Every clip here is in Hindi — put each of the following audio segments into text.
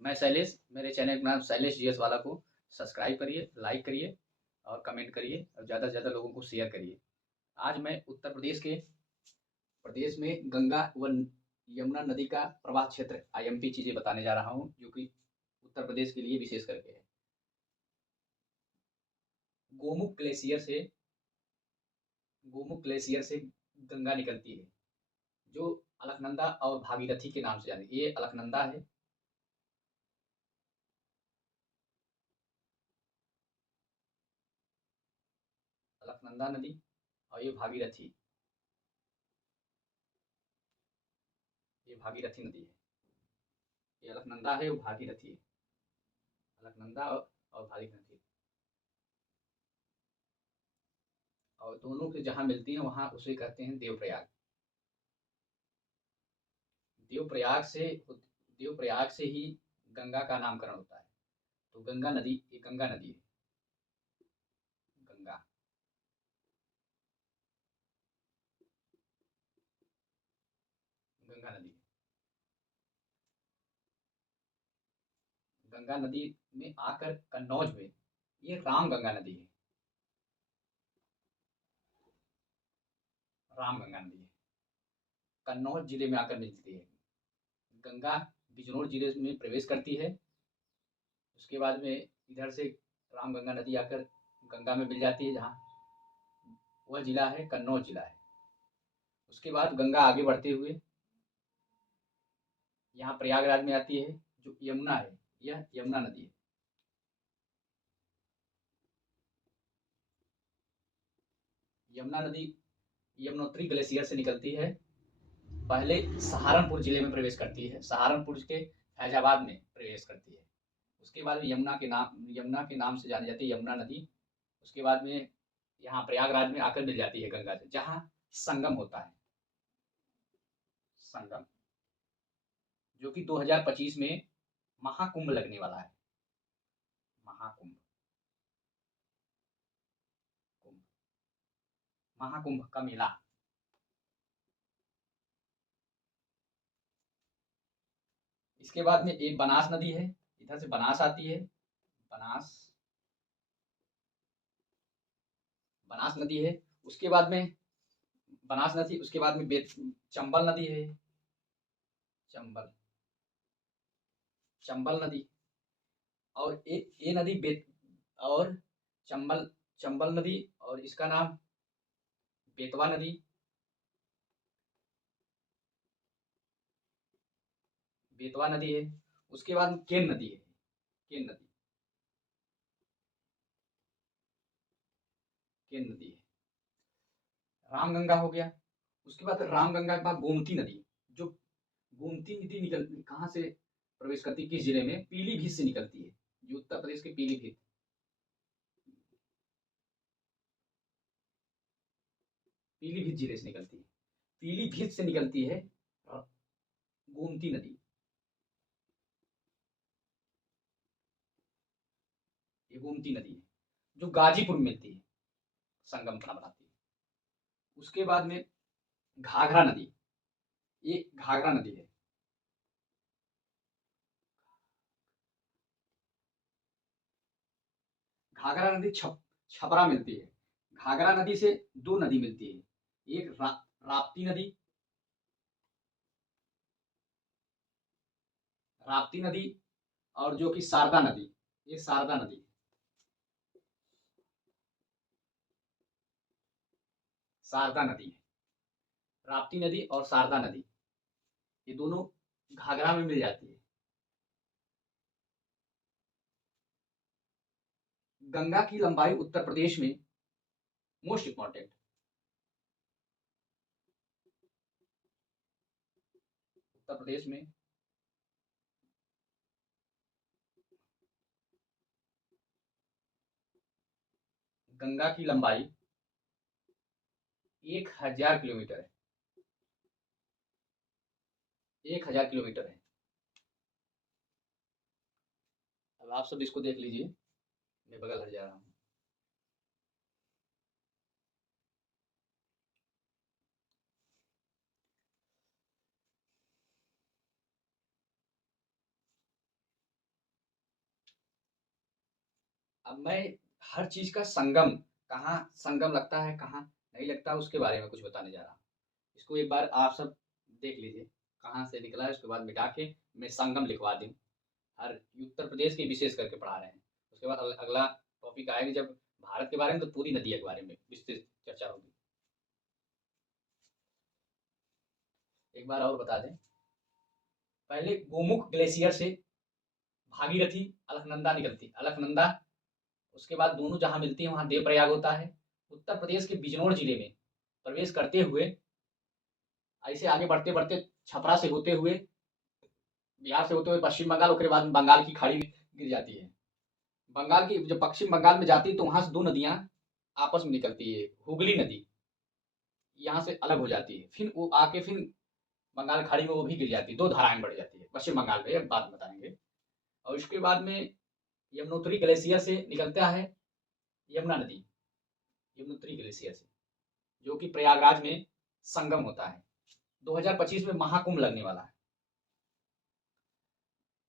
मैं शैलेश, मेरे चैनल का नाम शैलेश जीएस वाला को सब्सक्राइब करिए, लाइक करिए और कमेंट करिए और ज़्यादा से ज़्यादा लोगों को शेयर करिए। आज मैं उत्तर प्रदेश में गंगा व यमुना नदी का प्रवाह क्षेत्र आईएमपी चीज़ें बताने जा रहा हूँ, जो कि उत्तर प्रदेश के लिए विशेष करके है। गोमुख ग्लेशियर से गोमुख ग्लेशियर से गंगा निकलती है, जो अलकनंदा और भागीरथी के नाम से जानी। ये अलकनंदा है, अलकनंदा नदी, और ये भागीरथी नदी है। ये अलकनंदा है, वो भागीरथी है। अलकनंदा और भागीरथी, और दोनों के जहाँ मिलती हैं वहाँ उसे कहते हैं देवप्रयाग। देवप्रयाग से देवप्रयाग से ही गंगा का नामकरण होता है। तो गंगा नदी, ये गंगा नदी है। गंगा गंगा नदी है। गंगा नदी में आकर कन्नौज में ये राम गंगा नदी है। राम गंगा नदी है, कन्नौज जिले में आकर मिलती है। गंगा बिजनौर जिले में प्रवेश करती है। उसके बाद में इधर से राम गंगा नदी आकर गंगा में मिल जाती है, जहाँ वह जिला है कन्नौज जिला है। उसके बाद गंगा आगे बढ़ते हुए यहाँ प्रयागराज में आती है, जो यमुना है। यह यमुना नदी है। यमुना नदी यमुनोत्री ग्लेशियर से निकलती है। पहले सहारनपुर जिले में प्रवेश करती है, सहारनपुर के फैजाबाद में प्रवेश करती है। उसके बाद में यमुना के नाम से जानी जाती है, यमुना नदी। उसके बाद में यहाँ प्रयागराज में आकर मिल जाती है गंगा से, जहाँ संगम होता है। संगम, जो कि 2025 में महाकुंभ लगने वाला है। महाकुंभ कुंभ महाकुंभ का मेला। इसके बाद में एक बनास नदी है, इधर से बनास आती है। बनास बनास नदी है। उसके बाद में बनास नदी, उसके बाद में चंबल नदी है। चंबल चंबल नदी, और ये नदी और चंबल चंबल नदी, और इसका नाम बेतवा नदी। बेतवा नदी है। उसके बाद में केन नदी है। केन नदी केन नदी है। रामगंगा हो गया। उसके बाद रामगंगा के बाद गोमती नदी, जो गोमती नदी निकल कहाँ से प्रवेश करती है, किस जिले में? पीलीभीत से निकलती है, जो उत्तर प्रदेश के पीलीभीत जिले से निकलती है। पीलीभीत से निकलती है गोमती नदी। ये गोमती नदी है, जो गाजीपुर में मिलती है, संगम बनाती है। उसके बाद में घाघरा नदी, ये घाघरा नदी है। घाघरा नदी छपरा मिलती है। घाघरा नदी से दो नदी मिलती है, एक राप्ती नदी, राप्ती नदी, और जो कि शारदा नदी, ये शारदा नदी, शारदा नदी है। राप्ती नदी और शारदा नदी, ये दोनों घाघरा में मिल जाती है। गंगा की लंबाई उत्तर प्रदेश में मोस्ट इंपॉर्टेंट, उत्तर प्रदेश में गंगा की लंबाई 1000 किलोमीटर है। 1000 किलोमीटर है। अब आप सब इसको देख लीजिए, मैं बगल हट जा रहा हूँ। अब मैं हर चीज का संगम, कहाँ संगम लगता है कहाँ नहीं लगता, उसके बारे में कुछ बताने जा रहा हूँ। इसको एक बार आप सब देख लीजिए कहाँ से निकला है, उसके बाद मिटा के मैं संगम लिखवा दूँ। हर उत्तर प्रदेश के विशेष करके पढ़ा रहे हैं। उसके बाद अगला टॉपिक आएगा जब भारत के बारे में, तो पूरी नदियों के बारे में विस्तृत चर्चा होगी। एक बार और बता दें, पहले गोमुख ग्लेशियर से भागीरथी अलकनंदा निकलती, अलकनंदा, उसके बाद दोनों जहाँ मिलती हैं वहाँ देवप्रयाग होता है। उत्तर प्रदेश के बिजनौर जिले में प्रवेश करते हुए ऐसे आगे बढ़ते बढ़ते छपरा से होते हुए, बिहार से होते हुए पश्चिम बंगाल, उसके बाद बंगाल की खाड़ी में गिर जाती है। बंगाल की जब पश्चिम बंगाल में जाती है तो वहां से दो नदियां आपस में निकलती है। हुगली नदी यहाँ से अलग हो जाती है, फिर वो आके फिर बंगाल खाड़ी में वो भी गिर जाती है, दो धाराएं बढ़ जाती है पश्चिम बंगाल पे, बात बताएंगे। और उसके बाद में यमुनोत्री ग्लेशियर से निकलता है यमुना नदी, यमुनोत्री ग्लेशियर से, जो कि प्रयागराज में संगम होता है। 2025 में महाकुंभ लगने वाला है।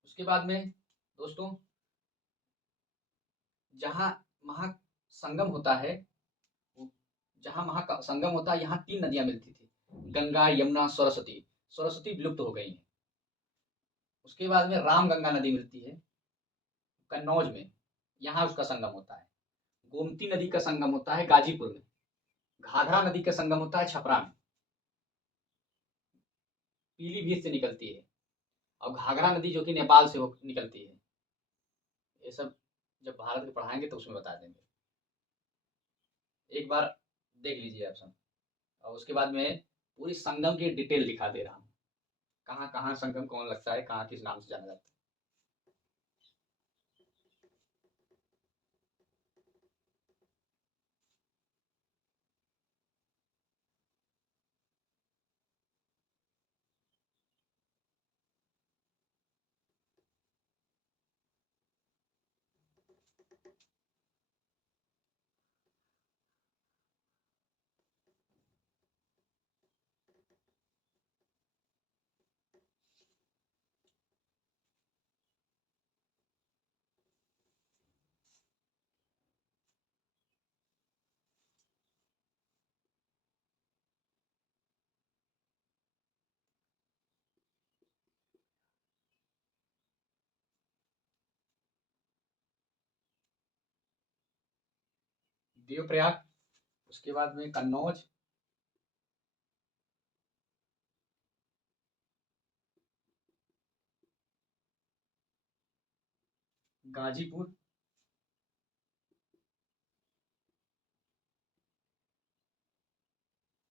उसके बाद में दोस्तों, जहाँ महासंगम होता है, जहाँ महासंगम होता है, यहाँ 3 नदियां मिलती थी, गंगा, यमुना, सरस्वती। सरस्वती विलुप्त हो गई है। उसके बाद में रामगंगा नदी मिलती है कन्नौज में, यहाँ उसका संगम होता है। गोमती नदी का संगम होता है गाजीपुर में। घाघरा नदी का संगम होता है छपरा में, पीलीभीत से निकलती है। और घाघरा नदी जो कि नेपाल से निकलती है। ये सब जब भारत के पढ़ाएंगे तो उसमें बता देंगे, एक बार देख लीजिए आप सब। और उसके बाद में पूरी संगम की डिटेल दिखा दे रहा हूँ, कहाँ कहाँ संगम कौन लगता है, कहाँ किस नाम से जाना जाता है। देवप्रयाग, उसके बाद में कन्नौज, गाजीपुर,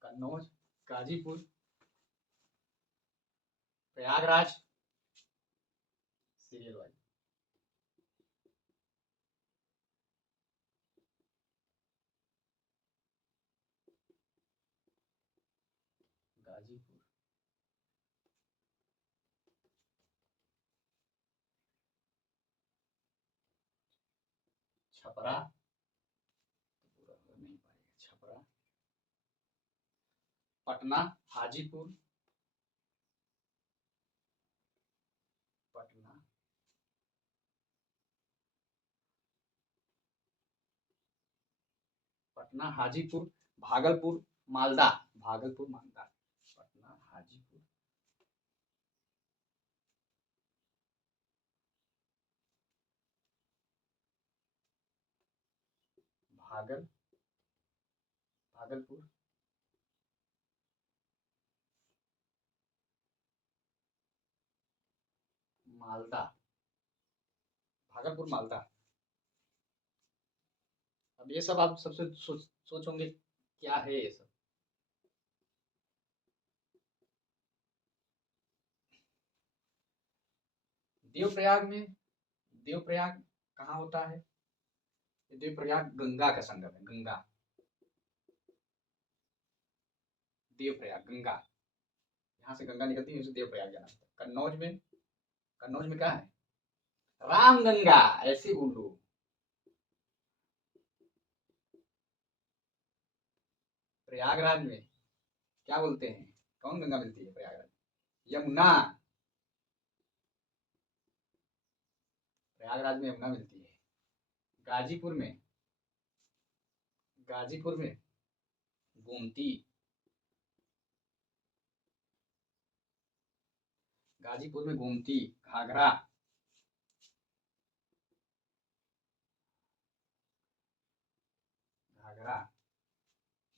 कन्नौज, गाजीपुर, प्रयागराज, सीरियल वाइज, गाजीपुर, छपरा, पूरा नहीं पाएगा, छपरा, पटना, हाजीपुर, पटना, पटना, हाजीपुर, भागलपुर, मालदा, भागलपुर, मालदा, पटना, हाजीपुर, भागलपुर, मालदा, भागलपुर, मालदा। अब ये सब आप सबसे सोचोगे क्या है ये सब। देवप्रयाग में, देवप्रयाग कहाँ होता है? देवप्रयाग गंगा का संगम है, गंगा, देवप्रयाग गंगा, यहाँ से गंगा निकलती है, उसे देवप्रयाग जाना होता है। कन्नौज में, कन्नौज में क्या है? रामगंगा, ऐसे बोलो। प्रयागराज में क्या बोलते हैं, कौन गंगा मिलती है प्रयागराज? यमुना, प्रयागराज में यमुना मिलती है। गाजीपुर में गोमती, गाजीपुर में गोमती घाघरा,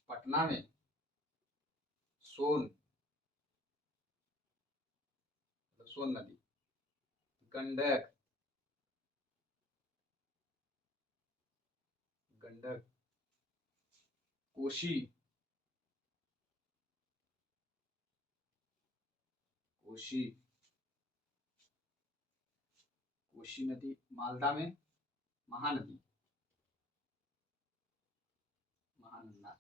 पटना में सोन नदी, गंडक, कोशी नदी, मालदा में महानदी, महानंदा,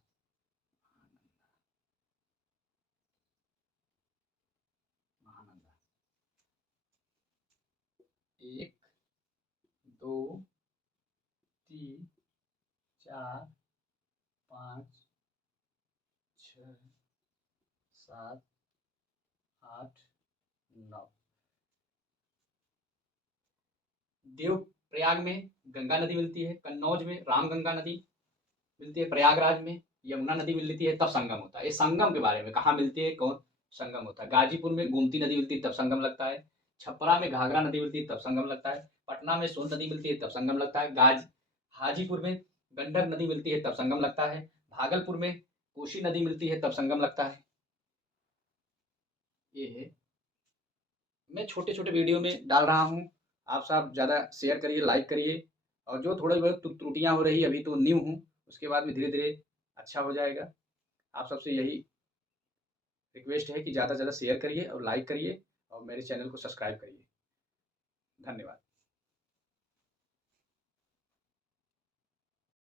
1 2 3 4 5 6 7 8 9। देवप्रयाग में गंगा नदी मिलती है, कन्नौज में रामगंगा नदी मिलती है, प्रयागराज में यमुना नदी मिलती है, तब संगम होता है। ये संगम के बारे में कहाँ मिलती है, कौन संगम होता है। गाजीपुर में गोमती नदी मिलती है, तब संगम लगता है। छपरा में घाघरा नदी मिलती है, तब संगम लगता है। पटना में सोन नदी मिलती है, तब संगम लगता है। हाजीपुर में गंडक नदी मिलती है, तब संगम लगता है। भागलपुर में कोसी नदी मिलती है, तब संगम लगता है। ये है, मैं छोटे छोटे वीडियो में डाल रहा हूँ, आप सब ज़्यादा शेयर करिए, लाइक करिए, और जो थोड़ी बहुत त्रुटियाँ हो रही, अभी तो न्यू हूँ, उसके बाद में धीरे धीरे अच्छा हो जाएगा। आप सबसे यही रिक्वेस्ट है कि ज़्यादा से ज़्यादा शेयर करिए और लाइक करिए और मेरे चैनल को सब्सक्राइब करिए। धन्यवाद।